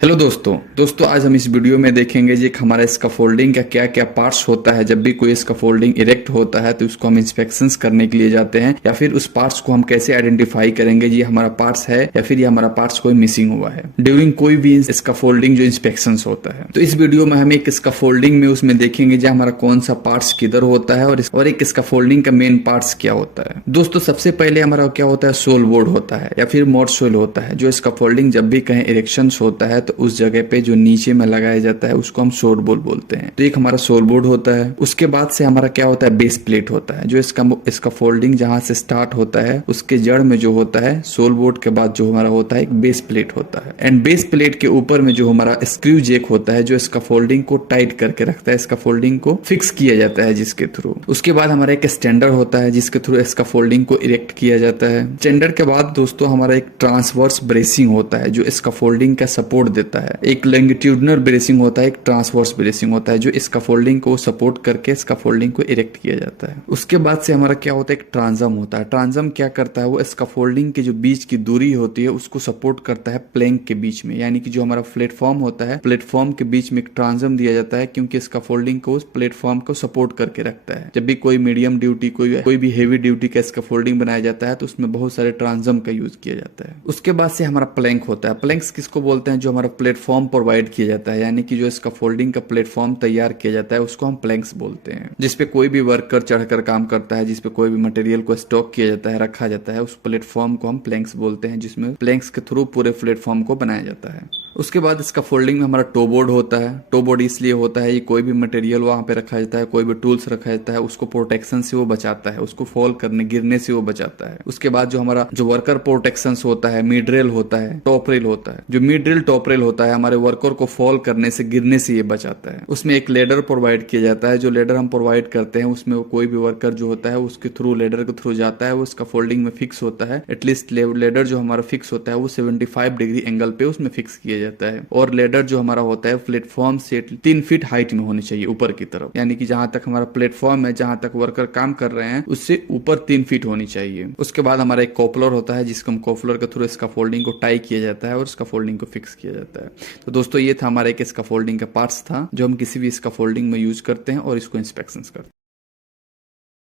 Hello दोस्तों आज हम इस वीडियो में देखेंगे जी हमारा स्कैफोल्डिंग का क्या क्या पार्ट्स होता है। जब भी कोई स्कैफोल्डिंग इरेक्ट होता है तो उसको हम इंस्पेक्शंस करने के लिए जाते हैं, या फिर उस पार्ट्स को हम कैसे आइडेंटिफाई करेंगे जी हमारा पार्ट्स है या फिर ये हमारा पार्ट्स कोई मिसिंग हुआ है ड्यूरिंग कोई भी स्कैफोल्डिंग जो इंस्पेक्शंस होता है। तो इस वीडियो में हम एक स्कैफोल्डिंग में उसमें देखेंगे जी हमारा कौन सा पार्ट्स किधर होता है और एक स्कैफोल्डिंग का मेन पार्ट्स क्या होता है। दोस्तों सबसे पहले हमारा क्या होता है, सोल बोर्ड होता है या फिर मोर सोल होता है। जो स्कैफोल्डिंग जब भी कहीं इरेक्शन होता है तो उस जगह पे जो नीचे में लगाया जाता है उसको हम सोल बोर्ड बोलते हैं। तो एक हमारा सोल बोर्ड होता है। उसके बाद से हमारा क्या होता है, बेस प्लेट होता है। जो इसका फोल्डिंग जहां से स्टार्ट होता है उसके जड़ में जो होता है सोल बोर्ड के बाद जो हमारा होता है एक बेस प्लेट होता है। एंड बेस प्लेट के ऊपर में जो हमारा स्क्रू जैक होता है जो इसका फोल्डिंग को टाइट करके रखता है, इसका फोल्डिंग को फिक्स किया जाता है जिसके थ्रू। उसके बाद हमारा एक स्टैंडर्ड होता है जिसके थ्रू इसका फोल्डिंग को इरेक्ट किया जाता है। स्टैंडर्ड के बाद दोस्तों हमारा एक ट्रांसवर्स ब्रेसिंग होता है जो इसका फोल्डिंग का सपोर्ट देता है। एक लॉन्गिट्यूडिनल ब्रेसिंग होता है, एक ट्रांसवर्स ब्रेसिंग होता है जो इसका फोल्डिंग को सपोर्ट करके इसका फोल्डिंग को इरेक्ट किया जाता है। उसके बाद से हमारा क्या होता है, एक ट्रांसम होता है। ट्रांसम क्या करता है, वो इसका फोल्डिंग के जो बीच की दूरी होती है उसको सपोर्ट करता है प्लैंक के बीच में। यानी कि जो हमारा प्लेटफॉर्म होता है, प्लेटफॉर्म के बीच में एक ट्रांसम दिया जाता है क्योंकि इसका फोल्डिंग को उस प्लेटफॉर्म को सपोर्ट करके रखता है। जब भी कोई मीडियम ड्यूटी कोई भी हेवी ड्यूटी का इसका फोल्डिंग बनाया जाता है तो उसमें बहुत सारे ट्रांसम का यूज किया जाता है। उसके बाद से हमारा प्लैंक होता है। प्लैंक्स किसको बोलते हैं, जो हमारा प्लेटफॉर्म प्रोवाइड किया जाता है, यानी कि जो इसका फोल्डिंग का प्लेटफॉर्म तैयार किया जाता है उसको हम प्लैंक्स बोलते हैं। जिसपे कोई भी वर्कर चढ़कर काम करता है, जिसपे कोई भी मटेरियल को स्टॉक किया जाता है, रखा जाता है, उस प्लेटफॉर्म को हम प्लैंक्स बोलते हैं, जिसमें प्लैंक्स के थ्रू पूरे प्लेटफॉर्म को बनाया जाता है। उसके बाद इसका फोल्डिंग में हमारा टो बोर्ड होता है। टो बोर्ड इसलिए होता है ये कोई भी मटेरियल वहां पे रखा जाता है, कोई भी टूल्स रखा जाता है, उसको प्रोटेक्शन से वो बचाता है, उसको फॉल करने गिरने से वो बचाता है। उसके बाद जो हमारा जो वर्कर प्रोटेक्शन होता है, मिड रेल होता है, टॉप रेल होता है। जो मिड रेल टॉप रेल होता है हमारे वर्कर को फॉल करने से गिरने से ये बचाता है। उसमें एक लेडर प्रोवाइड किया जाता है। जो लेडर हम प्रोवाइड करते हैं उसमें कोई भी वर्कर जो होता है उसके थ्रू लेडर के थ्रू जाता है, वो उसका फोल्डिंग में फिक्स होता है। एटलीस्ट लेडर जो हमारा फिक्स होता है वो 75 डिग्री एंगल पे उसमें फिक्स किया जाता है। और लेडर जो हमारा होता है प्लेटफॉर्म से 3 फीट हाइट में होनी चाहिए ऊपर की तरफ, यानी कि जहां तक हमारा प्लेटफॉर्म है, जहां तक वर्कर काम कर रहे हैं उससे ऊपर 3 फीट होनी चाहिए। उसके बाद हमारा एक कॉपलर होता है जिसको हम कॉपलर के थ्रू इसका फोल्डिंग को टाई किया जाता है और इसका फोल्डिंग को फिक्स किया जाता है। तो दोस्तों ये था हमारा एक इसका फोल्डिंग का पार्ट्स था जो हम किसी भी इसका फोल्डिंग में यूज करते हैं और इसको इंस्पेक्शन करते हैं।